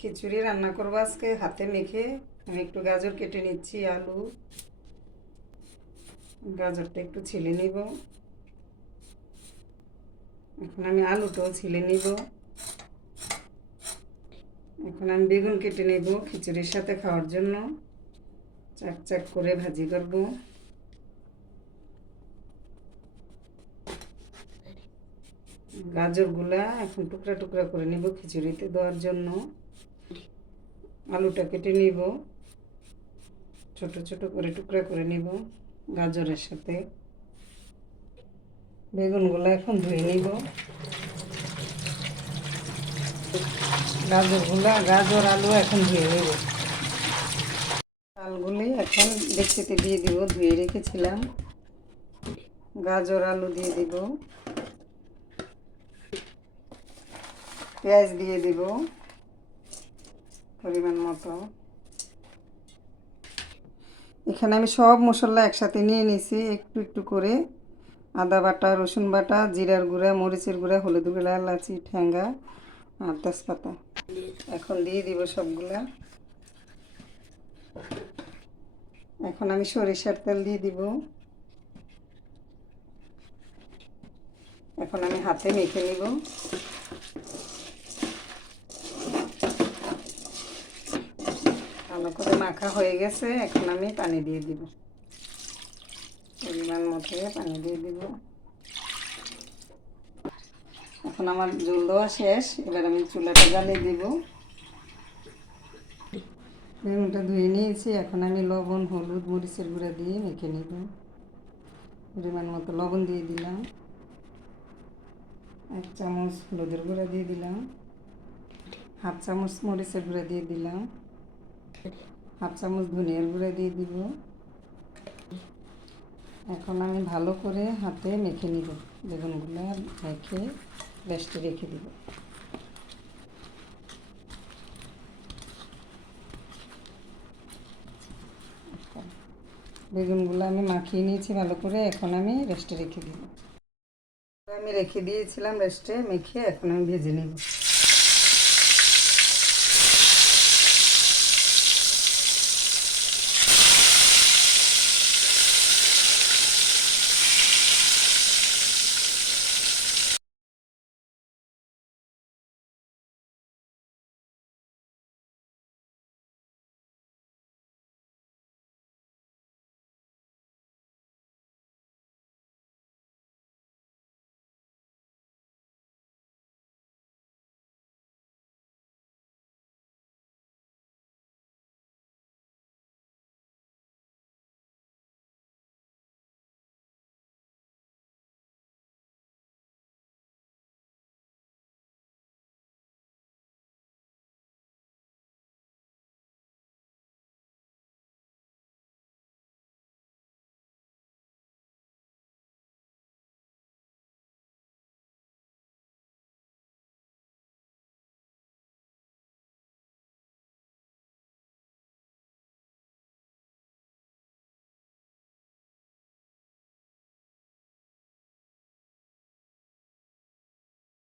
খিচুড়ি রান্না করবো আজকে হাতে মেখে। আমি একটু গাজর কেটে নিচ্ছি, আলু, গাজরটা একটু ছিলে নিব। এখন আমি আলুটাও ছিলে নিব। এখন আমি বেগুন কেটে নেব খিচুড়ির সাথে খাওয়ার জন্য। চাক চাক করে ভাজি করব। গাজরগুলা এখন টুকরা টুকরা করে নিব খিচুড়িতে দেওয়ার জন্য। আলুটা কেটে নিব, ছোট ছোট করে টুকরা করে নিব গাজরের সাথে। বেগুনগুলো এখন ধুয়ে নিব। গাজর আলু এখন ধুয়ে নিব। চালগুলি এখন ডেকচিতে দিয়ে দিব, ধুয়ে রেখেছিলাম। গাজর আলু দিয়ে দিব, পেঁয়াজ দিয়ে দিব পরিমাণ মতো। এখানে আমি সব মশলা একসাথে নিয়ে নিয়েছি একটু একটু করে। আদা বাটা, রসুন বাটা, জিরার গুঁড়া, মরিচের গুঁড়া, হলুদ গুঁড়া, এলাচি, ঠ্যাঙ্গা আর তেজপাতা। এখন দিয়ে দিব সবগুলা। এখন আমি সরিষার তেল দিয়ে দিব। এখন আমি হাতে মেখে নিব। ভালো করে মাখা হয়ে গেছে। এখন আমি পানি দিয়ে দিব, পরিমাণ মতো পানি দিয়ে দিব। এখন আমার ঝোল দেওয়া শেষ। এবার আমি চুলাটা জ্বালিয়ে দিব। বেগুনটা ধুয়ে নিয়েছি। এখন আমি লবণ, হলুদ, মরিচের গুঁড়া দিয়ে মেখে নিব। পরিমাণ মতো লবণ দিয়ে দিলাম, 1 চামচ হলুদের গুঁড়া দিয়ে দিলাম, 1/2 চামচ মরিচের গুঁড়া দিয়ে দিলাম, 1/2 চামচ ধনিয়ার গুঁড়া দিয়ে দিব। এখন আমি ভালো করে হাতে মেখে নিব। বেগুনগুলো মেখে রেস্টে রেখে দিব। বেগুনগুলো আমি মাখিয়ে নিয়েছি ভালো করে। এখন আমি রেস্টে রেখে দিব। আমি রেখে দিয়েছিলাম রেস্টে মেখে। এখন আমি ভেজে নেব।